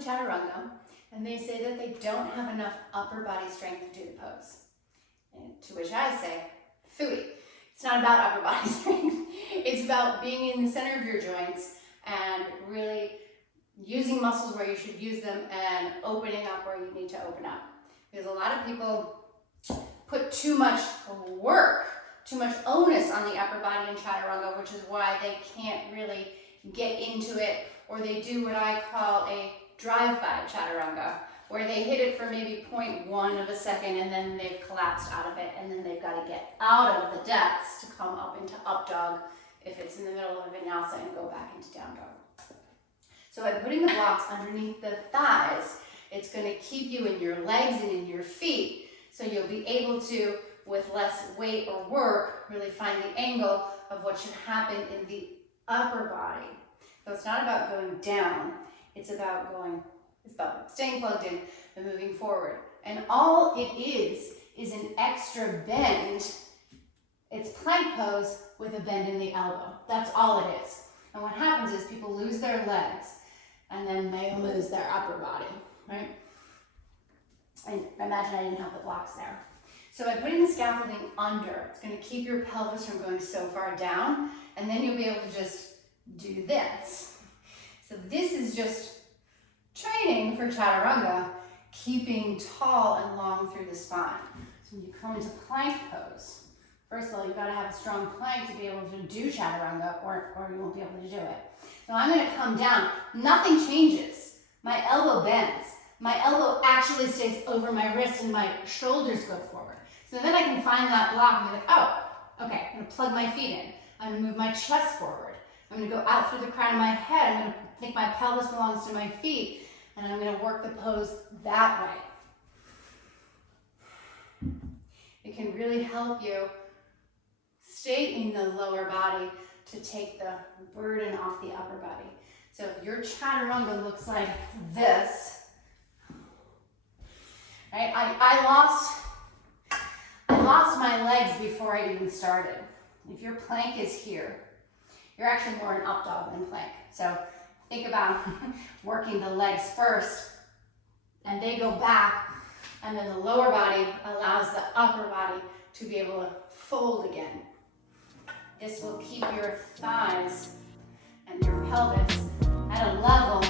with Chaturanga, and they say that they don't have enough upper body strength to do the pose. And to which I say, phooey. It's not about upper body strength. It's about being in the center of your joints and really using muscles where you should use them and opening up where you need to open up. Because a lot of people put too much work, too much onus on the upper body in Chaturanga, which is why they can't really get into it, or they do what I call a drive-by Chaturanga, where they hit it for maybe 0.1 of a second and then they've collapsed out of it, and then they've got to get out of the depths to come up into up dog if it's in the middle of a vinyasa and go back into down dog. So by putting the blocks underneath the thighs, it's going to keep you in your legs and in your feet, so you'll be able to, with less weight or work, really find the angle of what should happen in the upper body. So it's not about going down, it's about staying plugged in and moving forward. And all it is an extra bend. It's plank pose with a bend in the elbow. That's all it is. And what happens is people lose their legs and then they lose their upper body, right? And imagine I didn't have the blocks there. So by putting the scaffolding under, it's going to keep your pelvis from going so far down, and then you'll be able to just do this. So this is just training for Chaturanga, keeping tall and long through the spine. So when you come into plank pose, first of all, you've got to have a strong plank to be able to do Chaturanga, or you won't be able to do it. So I'm going to come down. Nothing changes. My elbow bends. My elbow actually stays over my wrist and my shoulders go forward. So then I can find that block and be like, oh, okay, I'm going to plug my feet in. I'm going to move my chest forward. I'm going to go out through the crown of my head. I'm going to think my pelvis belongs to my feet, and I'm going to work the pose that way. It can really help you stay in the lower body to take the burden off the upper body. So if your Chaturanga looks like this, right? I lost my legs before I even started. If your plank is here, you're actually more an up dog than plank. So think about working the legs first, and they go back, and then the lower body allows the upper body to be able to fold again. This will keep your thighs and your pelvis at a level